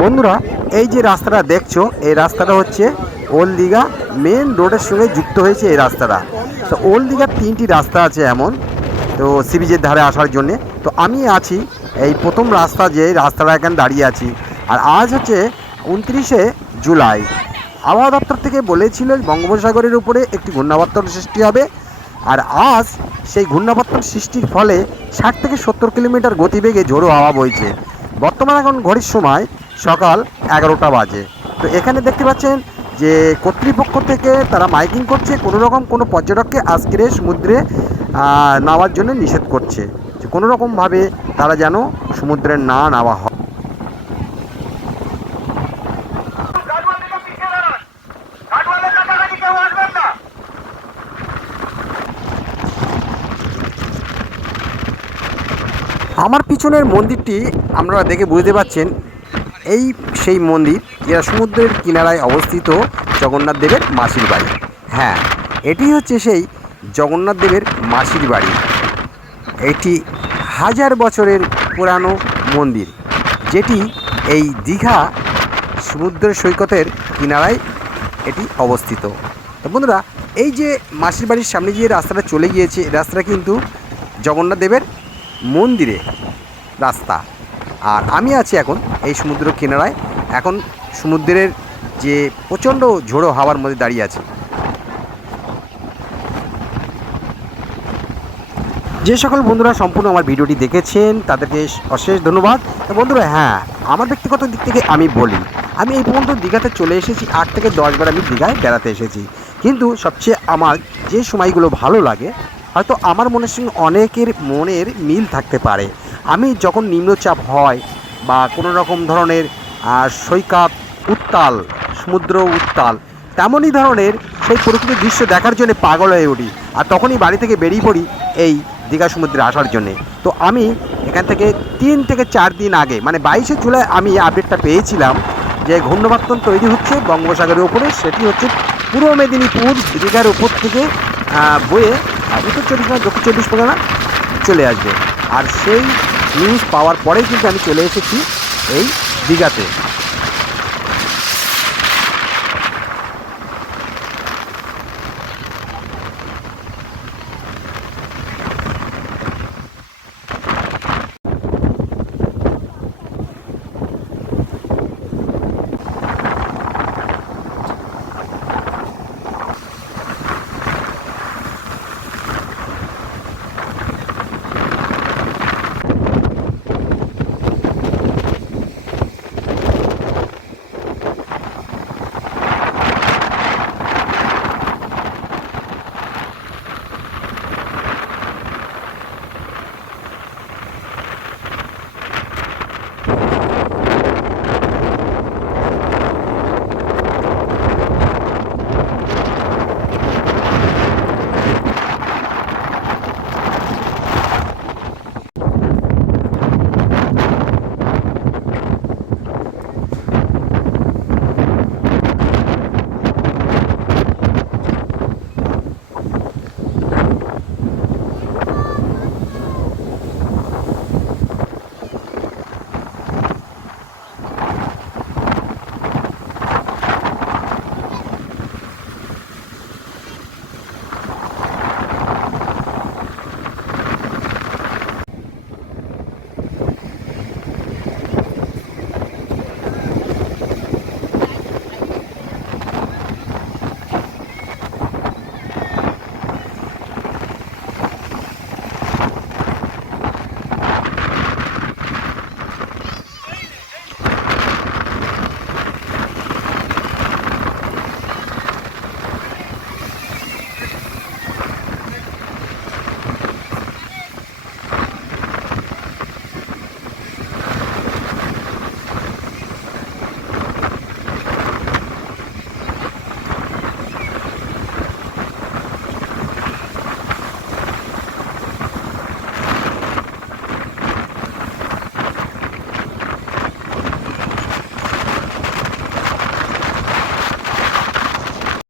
বন্ধুরা, এই যে রাস্তাটা দেখছো, এই রাস্তাটা হচ্ছে ওল্ড দীঘা মেন রোডের সঙ্গে যুক্ত হয়েছে এই রাস্তাটা। তো ওল্ড দীঘার 3টি রাস্তা আছে এমন, তো সি বিচের ধারে আসার জন্যে। তো আমি আছি এই প্রথম রাস্তা, যে রাস্তাটা এখানে দাঁড়িয়ে আছি। আর আজ হচ্ছে 29শে জুলাই। আবহাওয়া দপ্তর থেকে বলেছিল বঙ্গোপসাগরের উপরে একটি ঘূর্ণাবর্ত সৃষ্টি হবে। আর আজ সেই ঘূর্ণাবর্ত সৃষ্টির ফলে 60 থেকে 70 কিলোমিটার গতিবেগে ঝোড়ো হাওয়া বইছে। বর্তমানে এখন ঘড়ির সময় সকাল 11টা বাজে। তো এখানে দেখতে পাচ্ছেন যে কর্তৃপক্ষ থেকে তারা মাইকিং করছে, কোনো রকম কোনো পর্যটককে আজকের সমুদ্রে নামার জন্য নিষেধ করছে, যে কোনো রকমভাবে তারা যেন সমুদ্রে না নামা হয়। আমার পিছনের মন্দিরটি আপনারা দেখে বুঝতে পারছেন, এই সেই মন্দির যেটা সমুদ্রের কিনারায় অবস্থিত জগন্নাথ দেবের মাসির বাড়ি। হ্যাঁ, এটি হচ্ছে সেই জগন্নাথ দেবের মাসির বাড়ি। এটি 1000 বছরের পুরানো মন্দির, যেটি এই দীঘা সমুদ্র সৈকতের কিনারায় এটি অবস্থিত। তো বন্ধুরা, এই যে মাসির বাড়ির সামনে যে রাস্তাটা চলে গিয়েছে, রাস্তাটা কিন্তু জগন্নাথ দেবের মন্দিরে রাস্তা। আর আমি আছি এখন এই সমুদ্র কিনারায়। এখন সমুদ্রের যে প্রচণ্ড ঝোড়ো হাওয়ার মধ্যে দাঁড়িয়ে আছি। যে সকল বন্ধুরা সম্পূর্ণ আমার ভিডিওটি দেখেছেন তাদেরকে অশেষ ধন্যবাদ। বন্ধুরা, হ্যাঁ, আমার ব্যক্তিগত দিক থেকে আমি বলি, আমি এই পর্যন্ত দীঘাতে চলে এসেছি 8 থেকে 10 বার আমি দীঘায় বেড়াতে এসেছি। কিন্তু সবচেয়ে আমার যে সময়গুলো ভালো লাগে, হয়তো আমার মনের সঙ্গে অনেকের মনের মিল থাকতে পারে। আমি যখন নিম্নচাপ হয় বা কোনো রকম ধরনের সৈকত উত্তাল, সমুদ্র উত্তাল, তেমনই ধরনের সেই প্রকৃতির দৃশ্য দেখার জন্য পাগল হয়ে উঠি। আর তখনই বাড়ি থেকে বেরিয়ে পড়ি এই দীঘা সমুদ্রে আসার জন্যে। তো আমি এখান থেকে 3 থেকে 4 দিন আগে, মানে 22শে জুলাই আমি আপডেটটা পেয়েছিলাম যে ঘূর্ণাবর্ত তৈরি হচ্ছে বঙ্গোপসাগরের উপরে। সেটি হচ্ছে পূর্ব মেদিনীপুর দীঘার উপর থেকে বয়ে উত্তর 24 পরগনা, দক্ষিণ 24 পরগনা চলে আসবে। আর সেই নিউজ পাওয়ার পরেই কিন্তু আমি চলে এসেছি এই দীঘাতে।